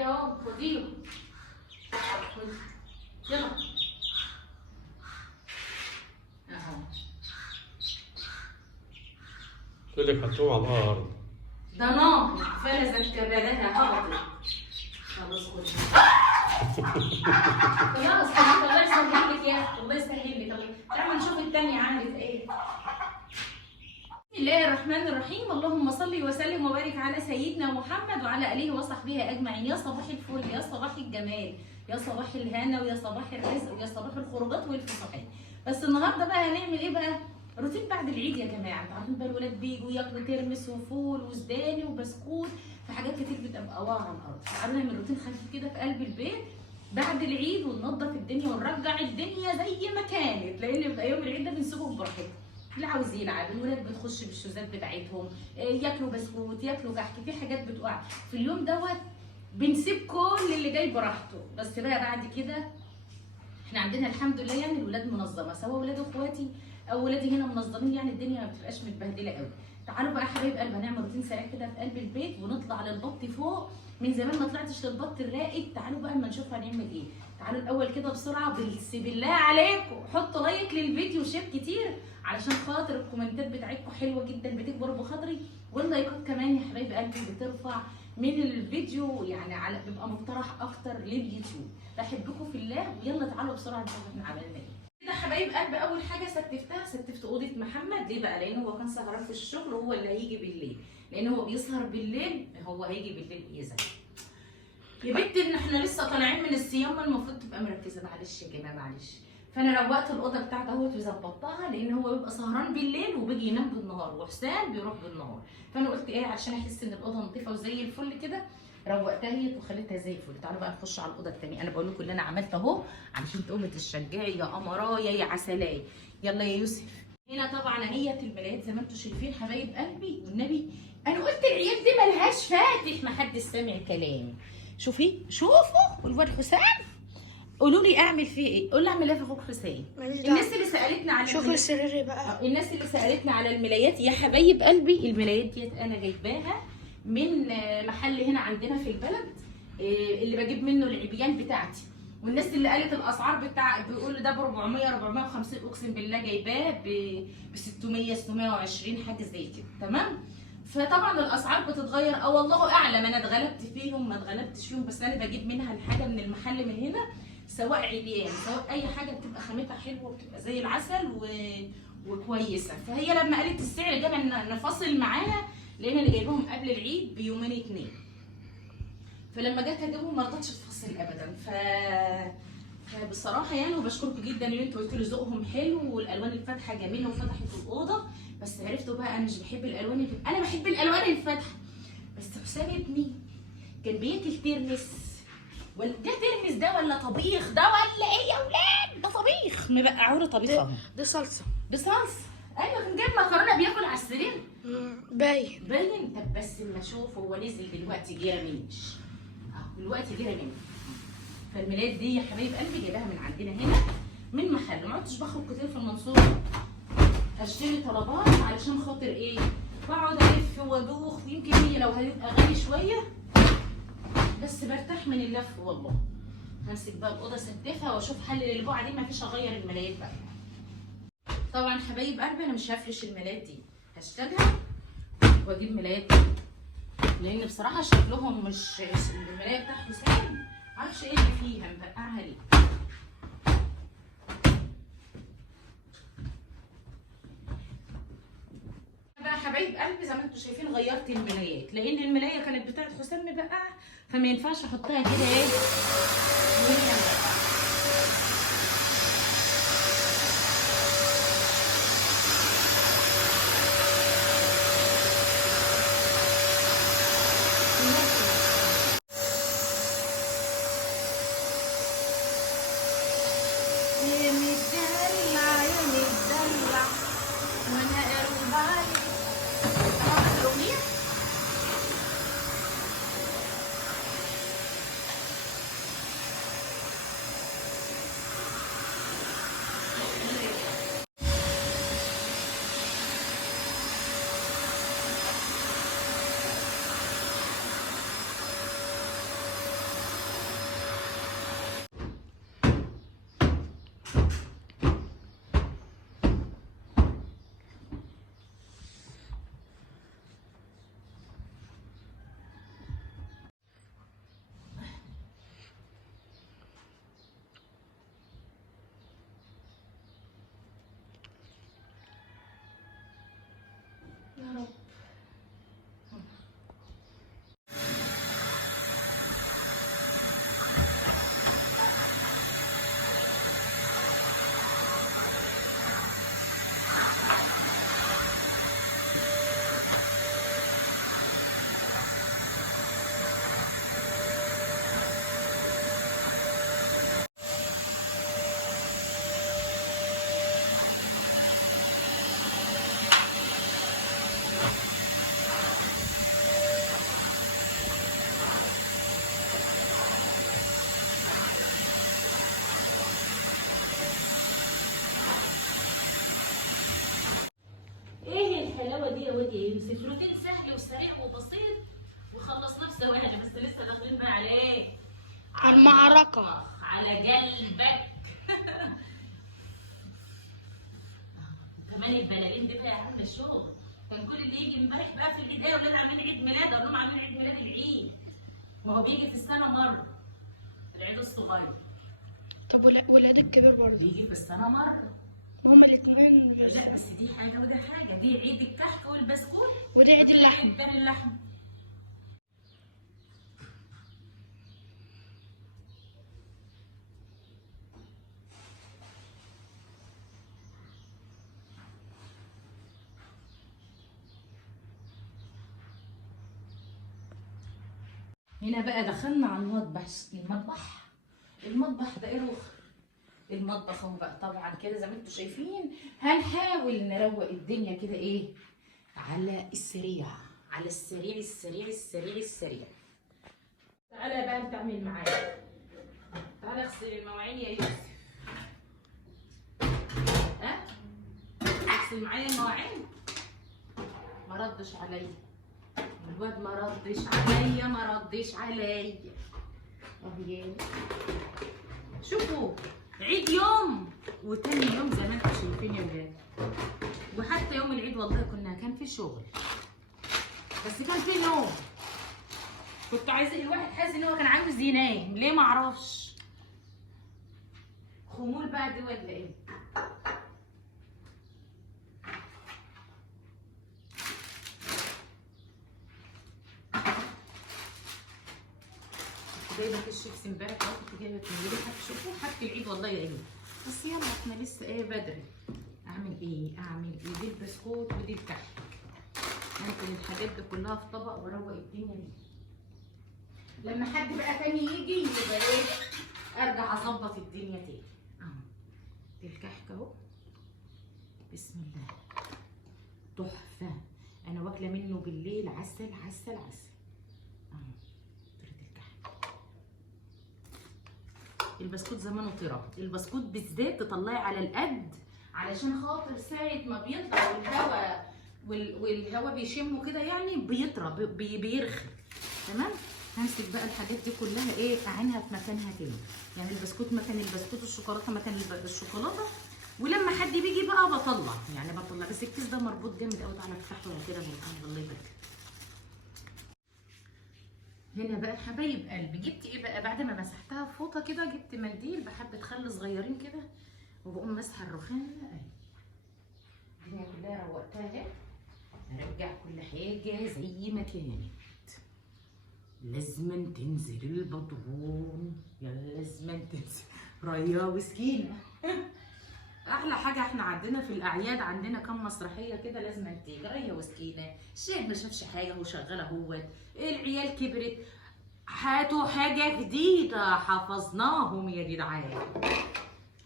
تعالي اهو خديهم. يلا اهو. تقول لك حطوهم على الارض. ده نار فلذت كبدها هبطت. خلاص خدي. خلاص الله يسهل لك يا اختي، الله يسهل لك. تعالوا نشوف الثانيه عملت ايه. بسم الله الرحمن الرحيم. اللهم صل وسلم وبارك على سيدنا محمد وعلى اله وصحبه اجمعين. يا صباح الفل، يا صباح الجمال، يا صباح الهنا، ويا صباح الرزق، ويا صباح الخروجات والفسحات. بس النهارده بقى هنعمل ايه بقى؟ روتين بعد العيد يا جماعه. انتوا عارفين بقى الولاد بيجوا ياكلوا ترمس وفول وسوداني وبسكوت، في حاجات كتير بتبقى واقعه على الارض. تعالوا نعمل روتين خفيف كده في قلب البيت بعد العيد، وننظف الدنيا ونرجع الدنيا زي ما كانت، لان بيبقى يوم العيد ده بنسيبهم براحتهم. اللي عاوز يلعب، الولاد بتخش بالشوزات بتاعتهم، ياكلوا بسكوت، ياكلوا كحك، في حاجات بتقع في اليوم دوت، بنسيب كل اللي جاي براحته. بس بقى بعد كده احنا عندنا الحمد لله يعني الولاد منظمه، سواء ولاد اخواتي او ولادي هنا منظمين، يعني الدنيا ما بتبقاش متبهدله قوي. تعالوا بقى يا حبايب قلب هنعمل روتين سريع كده في قلب البيت، ونطلع للبط فوق. من زمان ما طلعتش للبط الراقد. تعالوا بقى اما نشوف هنعمل ايه. تعالوا الاول كده بسرعه، بس بالله عليكم حطوا لايك للفيديو وشير كتير، علشان خاطر الكومنتات بتاعتكم حلوه جدا بتكبر بخاطري، واللايكات كمان يا حبايب قلبي بترفع من الفيديو، يعني على بيبقى مقترح اكتر لليوتيوب. بحبكم في الله، ويلا تعالوا بسرعه نشوف احنا عملنا ايه. كده حبايب قلبي، اول حاجه ستفت اوضه محمد. ليه بقى؟ لان هو كان سهران في الشغل، وهو اللي هيجي بالليل، لان هو بيسهر بالليل، هو هيجي بالليل يزعل. يا بنتي ان احنا لسه طالعين من الصيام، المفروض تبقى مركزه. معلش يا جماعه معلش. فانا روقت الاوضه بتاعته اهوت وظبطتها، لان هو بيبقى سهران بالليل وبيجي ينام بالنهار، وحسام بيروح بالنهار. فانا قلت ايه، عشان احس ان الاوضه نظيفه وزي الفل كده، روقتها هي وخليتها زي الفل. تعالوا بقى نخش على الاوضه الثانيه. انا بقول لكم اللي انا عملته اهو علشان تقومي تشجعي يا قمرايا يا عسلايه. يلا يا يوسف. هنا طبعا اهيت الملايات زي ما انتم شايفين حبايب قلبي والنبي. انا قلت العيال دي ملهاش فاتح، ما حدش سامع كلامي. شوفوا الواد حسام، قولوا لي اعمل فيه ايه. قول لي اعمل ايه في اخوك حسام. الناس اللي سالتنا على شوفوا السرير بقى. الناس اللي سالتنا على الملايات يا حبايب قلبي، الملايات ديت انا جايباها من محل هنا عندنا في البلد، اللي بجيب منه العبيان بتاعتي. والناس اللي قالت الاسعار بتاع بيقول ده ب 400 450، اقسم بالله جايباه ب 600 620 حاجه زي كده. تمام. فطبعا الاسعار بتتغير، والله اعلم انا اتغلبت فيهم ما اتغلبتش فيهم، بس انا بجيب منها الحاجه من المحل من هنا، سواء عبيان سواء اي حاجه، بتبقى خامتها حلوه وبتبقى زي العسل وكويسه. فهي لما قالت السعر ده نفصل معاها، لان اللي جايبهم قبل العيد بيومين 2. فلما جت اجيبهم ما رضتش تفصل ابدا. فبصراحه يعني وبشكركم جدا ان انتوا قلتوا لي ذوقهم حلو، والالوان الفاتحه جميله وفتحت الاوضه. بس عرفتوا بقى انا مش بحب الالوان انا بحب الالوان الفاتحه. بس حسام ابني كان بياكل ترمس، ده ترمس ده ولا طبيخ ده ولا ايه يا ولاد؟ ده طبيخ مبقعوا له طبيخ اهو. ده صلصه. بصلصه. ايوه كان جايب مكرونه بياكل على السرير. باين. طب بس اما اشوف هو نزل دلوقتي جرى منش اهو، دلوقتي جرى منش. فالملايات دي يا حبايب قلبي جايباها من عندنا هنا من محل. ما عدتش بخرج كتير في المنصوره اشتري طلبات، علشان خاطر ايه؟ بقعد الف وادوخ، ويمكن هي لو هيبقى غالي شويه بس برتاح من اللف والله. همسك بقى الاوضه ستفها واشوف حل للبقعه دي، مفيش اغير الملايات بقى. طبعا حبايب قلبي انا مش هفرش الملايات دي، هشتغلها واجيب ملايات دي، لان بصراحه شكلهم مش الملايه بتاع حسام، معرفش ايه اللي فيها مبقعها ليه. بقى حبايب قلبي زي ما انتم شايفين غيرت الملايات، لان الملايه كانت بتاعت حسام مبقعه، فما ينفعش احطها كده ايه وهي مبقعه. واد يا يوسف، روتين سهل وسريع وبسيط وخلصناه في ثواني، بس لسه داخلين بقى على ايه؟ على المعركة. على قلبك. كمان البلالين دي بقى يا عم الشغل، كان كل اللي يجي امبارح بقى في العيد ايه ولاد عاملين عيد ميلاد، اقول لهم عاملين عيد ميلاد العيد، ما هو بيجي في السنه مره العيد الصغير. طب والعيد الكبير برضه بيجي في السنه مره. هما الاتنين بس. لا بس دي حاجه وده حاجه، دي عيد الكحك والبسكوت وده عيد اللحم. عيد بني اللحم. هنا بقى دخلنا على المطبخ. المطبخ ده ايه روخ؟ المطبخ اهو بقى طبعا كده زي ما انتم شايفين. هنحاول نروق الدنيا كده ايه على السريع، على السريع السريع السريع السريع. تعالى بقى انت اعمل معايا، تعالى اغسل المواعين يا يوسف. ها اغسل معايا المواعين. ما ردش عليا الواد، ما ردش عليا ما ردش عليا. اهي شوفوا عيد يوم وتاني يوم زي ما انتم شايفين يا ولاد. وحتى يوم العيد والله كان في شغل، بس كان في نوم. كنت عايز الواحد حاسس ان هو كان عاوز ينام، ليه ما اعرفش. خمول بقى دي ولا ايه؟ جايبه كيس شيبسي امبارح كنت جايبه كميه. شوفوا حتى العيد والله يا عيني، بس يلا احنا لسه ايه بدري. اعمل ايه دي البسكوت ودي الكحك. ممكن الحاجات دي كلها في طبق واروق الدنيا دي. لما حد بقى تاني يجي يبقى ايه ارجع اظبط الدنيا تاني. اهو دي الكحك اهو، بسم الله تحفه. انا واكله منه بالليل عسل عسل عسل. اهو البسكوت زمانه طرى. البسكوت بالذات تطلعي على القد علشان خاطر ساعه ما بيطلع والهواء بيشمه كده يعني بيطرى بيرخي. تمام. همسك بقى الحاجات دي كلها ايه اعينها في مكانها تاني، يعني البسكوت مكان البسكوت، الشوكولاته مكان الشوكولاته. ولما حد بيجي بقى بطلع، يعني بطلع. بس الكيس ده مربوط جامد قوي، تعالى افتحه كده بالقلب الله يبارك. هنا بقى حبايب قلبي جبت ايه بقى بعد ما مسحتها فوطه كده، جبت منديل بحبه خل صغيرين كده وبقوم مسحه الرخام اهي. الدنيا كلها روقتها اهي. هرجع كل حاجه زي ما كانت. لازما تنزل البطرون، يلا لازما تنزل ريا وسكينه. احلى حاجه احنا عندنا في الاعياد عندنا كم مسرحيه كده لازم تيجي. ريا وسكينه، الشاهد ما شافش حاجه وشغاله اهوت. العيال كبرت، هاتوا حاجه جديده. حفظناهم يا جدعان،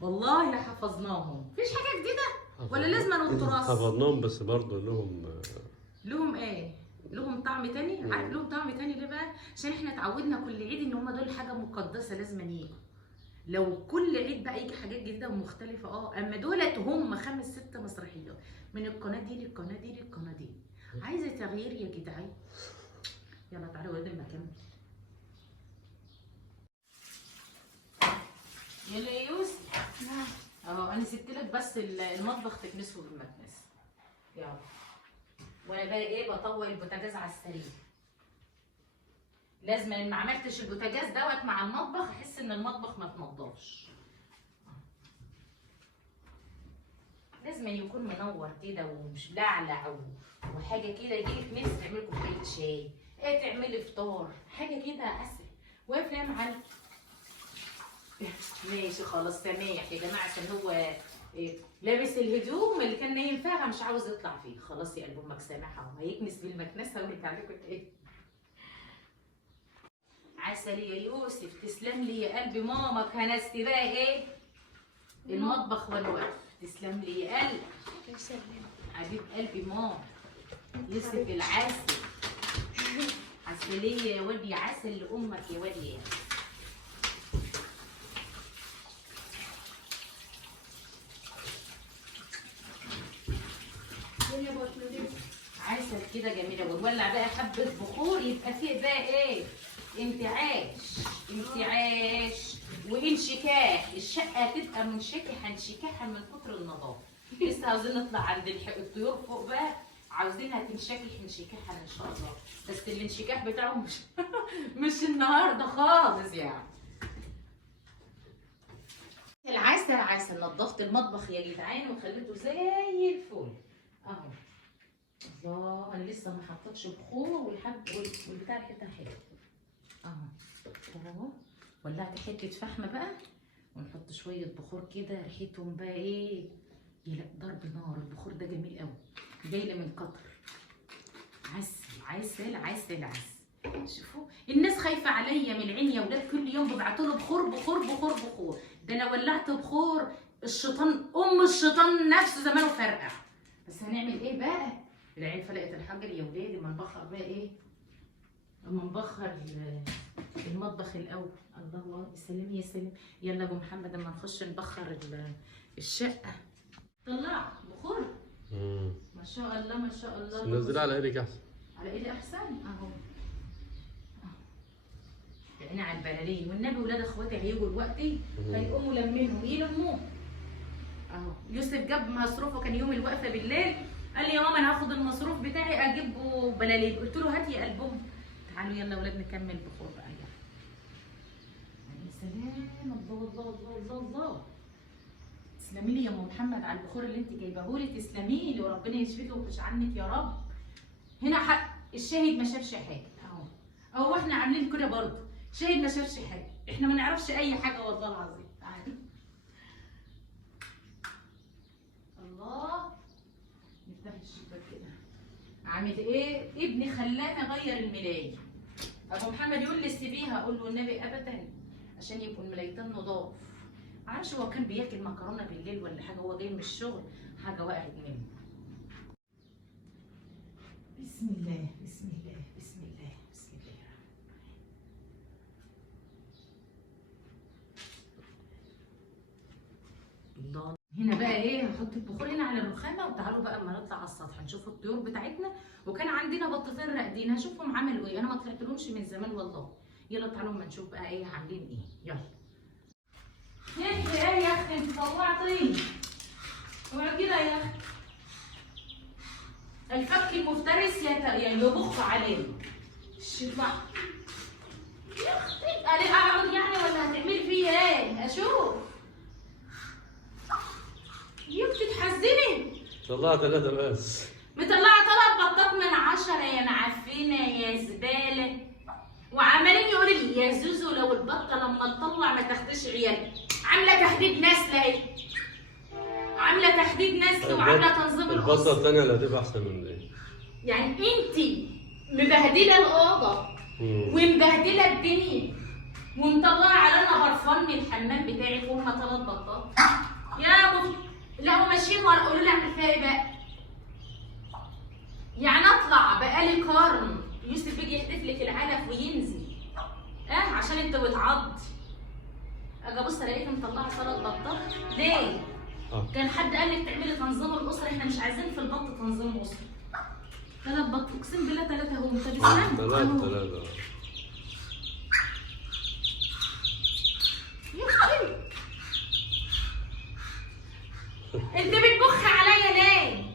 والله لا حفظناهم. مفيش حاجه جديده ولا لازم التراث؟ حفظناهم بس برضه لهم ايه؟ لهم طعم تاني. عارف لهم طعم تاني ليه بقى؟ عشان احنا اتعودنا كل عيد ان هم دول حاجه مقدسه لازم يجوا. لو كل عيد بقى يجي حاجات جديده ومختلفه اما دولت هم 5 6 مسرحيات من القناه دي للقناه دي للقناه دي. عايزه تغيير يا جدعان. يلا تعالوا ولاد المكان. يلا يا يوسف. نعم. اهو انا سبت لك بس المطبخ تكنسه بالمكنسه. يلا. وانا بقى ايه بطول البوتاجاز على السريع. لازم ان ما عملتش البوتاجاز دوت مع المطبخ احس ان المطبخ ما اتنضفش. لازم يكون منور كده ومش لعلع وحاجه كده يجيلك نفس تعملي كوبايه شاي، ايه تعملي فطار، حاجه كده عسل. واقف يا معلم. ماشي خلاص سامح يا جماعه عشان هو إيه لابس الهدوم اللي كان نايم فيها مش عاوز يطلع فيه. خلاص يا قلب امك سامح اهو هيكنس بالمكنسه ويرجع لكم ايه. عسل يا يوسف، تسلم لي يا قلبي. ماما كنستي بقى ايه المطبخ وانا واقف. تسلم لي يا قلبي حبيب قلبي ماما. يوسف العسل. عسليه يا ودي، عسل لامك يا ودي. عسل كده جميله. ونولع بقى حبه بخور يبقى فيه بقى ايه؟ انتعاش وانشكاح. الشقه تبقى منشكحه انشكاحه من كتر النظافه. لسه عاوزين نطلع عند الطيور فوق بقى، عاوزينها تنشكح انشكاحا ان شاء الله، بس الانشكاح بتاعهم مش النهارده خالص يعني. العسل نظفت المطبخ يا جدعان وخليته زي الفل اهو. الله انا لسه ما حطيتش بخور والبتاع ريحتها حلوه اهو. ولعت حته فحمه بقى ونحط شويه بخور كده ريحتهم بقى ايه؟ لا ضرب نار. البخور ده جميل قوي، جاي من قطر. عسل. شوفوا الناس خايفه عليا من العين يا ولاد، كل يوم ببعتوا له بخور. ده انا ولعت بخور الشيطان الشيطان نفسه زمانه فرقع. بس هنعمل ايه بقى؟ العين فلقت الحجر يا ولادي. ما نبخر بقى ايه؟ اما نبخر المطبخ الاول. الله يا سلام. يلا يا ابو محمد اما نخش نبخر الشقه. طلع بخور. ما شاء الله. نزلها على ايدك احسن. على ايدي احسن اهو. يعني على البلالين. والنبي ولاد اخواتي هيجوا دلوقتي هيقوموا لمنهم يلموه اهو. يوسف جاب مصروفه، كان يوم الوقفه بالليل قال لي يا ماما انا هاخد المصروف بتاعي اجيبه بلالين. قلت له هات يا قلبهم. تعالوا يلا ولاد نكمل بخور بقى. يا سلام. الله. تسلمي لي يا ام محمد على البخور اللي انت جايباه لي. تسلمي لي وربنا يشفيكي ويخش عنك يا رب. هنا حق الشاهد ما شافش حاجه اهو احنا عاملين كده برضه. شاهد ما شافش حاجه، احنا ما نعرفش اي حاجه والله العظيم. تعالي. الله. نفتح الشباك كده. عامل ايه؟ ابني خلاني اغير الملايه. ابو محمد يقول لي سيبيها، اقول له النبي ابدا عشان يبقوا الملايتين نضاف. معرفش هو كان بياكل مكرونه بالليل ولا حاجه، هو جاي من الشغل حاجه وقعت منه. بسم الله. الله. هنا بقى ايه؟ هحط البخور هنا على الرخامه. وتعالوا بقى اما نطلع على السطح نشوف الطيور بتاعتنا. وكان عندنا بطتين راقدين هشوفهم عملوا ايه. انا ما طلعتلهمش من زمان والله. يلا تعالوا اما نشوف بقى ايه عاملين ايه. يلا. ايه يا اختي انت طلعتي؟ اوعي كده يا اختي. الفك المفترس يبخ عليه. اطلع يا اختي. اقعد يعني ولا هتعملي فيا ايه؟ اشوف. يا اختي تحزني. طلعت 3 بس. مطلعه 3 بطات من 10 يا معفنه يا زباله. وعمالين يقولوا لي يا زوزو لو البطه لما تطلع ما تاخدش عيال. عامله تحديد نسل اهي. عامله تحديد نسل وعامله تنظيم الاسره. البطه الثانيه اللي هتبقى احسن من دي. يعني انت مبهدله الاوضه ومبهدله الدنيا ومطلعه علينا برفان من الحمام بتاعك وهم 3 بطات. يا لا هم ماشيين ورا. قولوا لي اعمل فيها ايه بقى؟ يعني اطلع بقالي قرن يوسف بيجي يحدف لك العلف وينزل عشان انت بتعض. اجي ابص الاقيك مطلعه 3 بطات. ليه؟ كان حد قال لك تعملي تنظيم الاسره. احنا مش عايزين في البط تنظيم اسره. 3 بط اقسم بالله 3 هم. طب استنى 3 انت بتبخ عليا ليه؟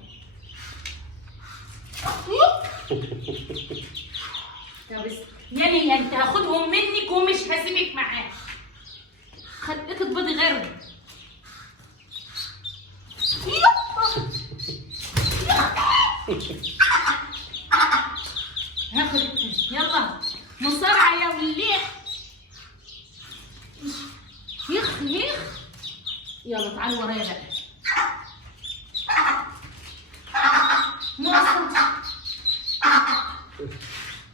طب يعني انت هاخدهم منك ومش هسيبك معاه. خليك تبيضي غيرهم. هاخد يلا مصارعه يا وليح. يخ يلا تعالوا ورايا بقى.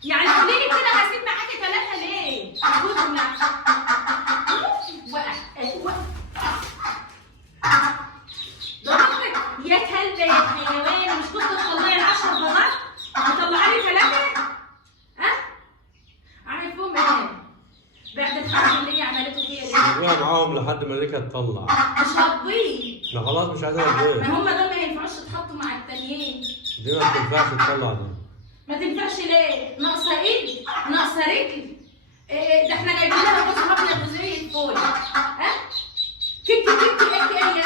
يعني قولي لي كده هسيب معاكي 3 ليه؟ خدهم وقع ضربك يا كلبه يا حيوان. مش كنت تطلعي 10 بيضات؟ هتطلعي لي 3؟ عامل فيهم ايه؟ بعد الحرب اللي هي عملته فيا دي. سيبوها معاهم لحد ما ديك هتطلع. مش هتبيض. لا خلاص مش عايزها تبيض. ما هم دول ما ينفعوش يتحطوا مع التانيين. دي ما بتنفعش تطلع دي. ما تنفعش ليه؟ ناقصه ايد، ناقصه رجل. ده احنا جايبين لها جوز ابيض وزي الفل. ها؟ كتي ايه؟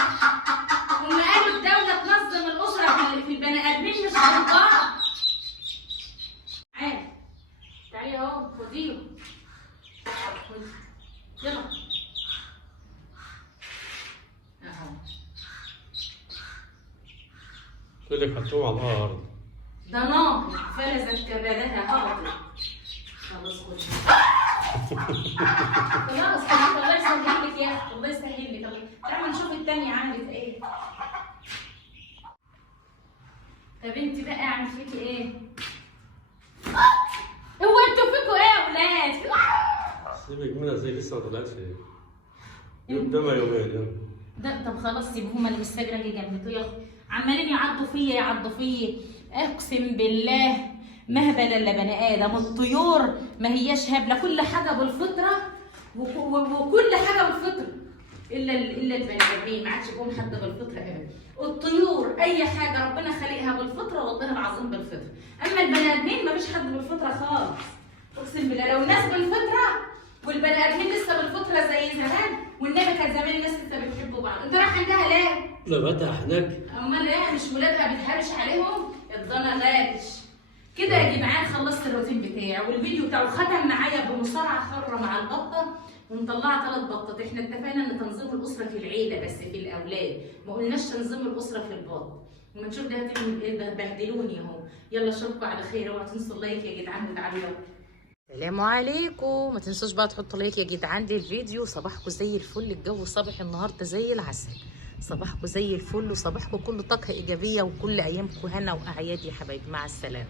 هم قالوا الدوله تنظم الاسره في البني ادمين مش بالبعض. تعالي اهو خديهم. يلا اهو. تقول لك حطوهم على الارض. ده نار فلذت كبدها هبطت. خلاص خدي. خلاص خلاص الله يسهل لك يا اختي، الله يسهل لك. طب تعالوا نشوف التانية عملت ايه. طب انت بقى اعمل فيكي ايه؟ هو انتوا فيكوا ايه يا ولاد؟ سيبك منها زي لسه ما طلعتش. قدامها يومين. ده طب خلاص سيبوا هما اللي مستجرة جنبكوا يا اختي، عمالين يعضوا فيا. اقسم بالله ما هبل الا بني ادم. الطيور ما هياش هبله، كل حاجه بالفطره وكل حاجه بالفطره الا البني ادمين ما عادش يكون حد بالفطره ابدا. الطيور اي حاجه ربنا خالقها بالفطره والله العظيم بالفطره، اما البني ادمين ما فيش حد بالفطره خالص. اقسم بالله لو الناس بالفطره والبني ادمين لسه بالفطره زي زمان، والنبي كان زمان الناس لسه بتحبوا بعض. انت رايح عندها ليه؟ لا فتح هناك. امال ايه؟ مش ولادها بتهرش عليهم؟ الضنا غالش كده يا جدعان. خلصت الروتين بتاعي والفيديو بتاعه ختم معايا بمصارعه حره مع البطه، ومطلعه 3 بطات. احنا اتفقنا ان تنظيم الاسره في العيله بس في الاولاد، ما قلناش تنظيم الاسره في البط. وما نشوف ده هتعمل ايه. ده بهدلوني اهو. يلا اشوفكم على خير، اوعوا تنسوا اللايك يا جدعان وتعالوا. السلام عليكم، ما تنسوش بقى تحطوا لايك يا جدعان للفيديو. صباحكم زي الفل، الجو صباح النهارده زي العسل. صباحكم زي الفل وصباحكم كله طاقه ايجابيه وكل ايامكم هنا واعياد يا حبايبي. مع السلامه.